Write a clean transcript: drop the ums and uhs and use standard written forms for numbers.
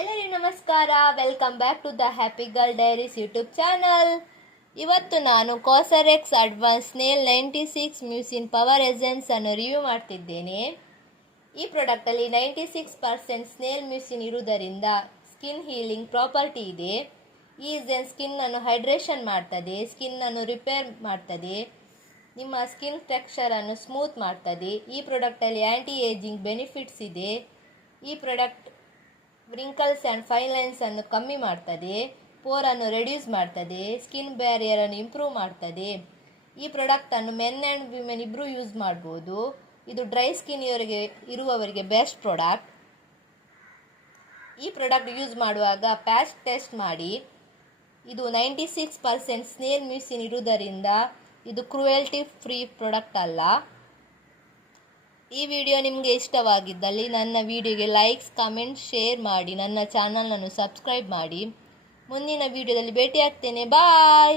ಎಲ್ಲರಿಗೂ ನಮಸ್ಕಾರ. Welcome back to the happy girl diaries YouTube channel. ಇವತ್ತು ನಾನು COSRX advance snail 96 mucin power essence ಅನ್ನು ರಿವ್ಯೂ ಮಾಡ್ತಿದ್ದೇನೆ. ಈ ಪ್ರಾಡಕ್ಟಲ್ಲಿ 96% ಸ್ನೇಲ್ ಮ್ಯೂಸಿನ್ ಇರುವುದರಿಂದ ಸ್ಕಿನ್ ಹೀಲಿಂಗ್ ಪ್ರಾಪರ್ಟಿ ಇದೆ. ಈ ಎಸೆನ್ಸ್ ಸ್ಕಿನ್ನನ್ನು ಹೈಡ್ರೇಷನ್ ಮಾಡ್ತದೆ, ಸ್ಕಿನ್ನನ್ನು ರಿಪೇರ್ ಮಾಡ್ತದೆ, ನಿಮ್ಮ ಸ್ಕಿನ್ ಟೆಕ್ಸ್ಚರನ್ನು ಸ್ಮೂತ್ ಮಾಡ್ತದೆ. ಈ ಪ್ರಾಡಕ್ಟಲ್ಲಿ ಆ್ಯಂಟಿ ಏಜಿಂಗ್ ಬೆನಿಫಿಟ್ಸ್ ಇದೆ. ಈ product wrinkles and fine lines ಅನ್ನು ಕಮ್ಮಿ ಮಾಡ್ತದೆ, ಪೋರನ್ನು ರೆಡ್ಯೂಸ್ ಮಾಡ್ತದೆ, ಸ್ಕಿನ್ ಬ್ಯಾರಿಯರನ್ನು ಇಂಪ್ರೂವ್ ಮಾಡ್ತದೆ. ಈ ಪ್ರಾಡಕ್ಟನ್ನು ಮೆನ್ ಆ್ಯಂಡ್ ವಿಮೆನ್ ಇಬ್ಬರು ಯೂಸ್ ಮಾಡ್ಬೋದು. ಇದು ಡ್ರೈ ಸ್ಕಿನ್ ಇರುವವರಿಗೆ ಬೆಸ್ಟ್ ಪ್ರಾಡಕ್ಟ್. ಈ ಪ್ರಾಡಕ್ಟ್ ಯೂಸ್ ಮಾಡುವಾಗ ಪ್ಯಾಚ್ ಟೆಸ್ಟ್ ಮಾಡಿ. ಇದು 96% ಸ್ನೇಲ್ ಮ್ಯೂಸಿನ್ ಇರುವುದರಿಂದ ಇದು ಕ್ರುಯಲ್ಟಿ ಫ್ರೀ ಪ್ರಾಡಕ್ಟ್ ಅಲ್ಲ. ಈ ವಿಡಿಯೋ ನಿಮಗೆ ಇಷ್ಟವಾಗಿದ್ದಲ್ಲಿ ನನ್ನ ವಿಡಿಯೋಗೆ ಲೈಕ್ಸ್, ಕಮೆಂಟ್, ಶೇರ್ ಮಾಡಿ. ನನ್ನ ಚಾನಲನ್ನು ಸಬ್ಸ್ಕ್ರೈಬ್ ಮಾಡಿ. ಮುಂದಿನ ವಿಡಿಯೋದಲ್ಲಿ ಭೇಟಿಯಾಗ್ತೇನೆ. ಬಾಯ್.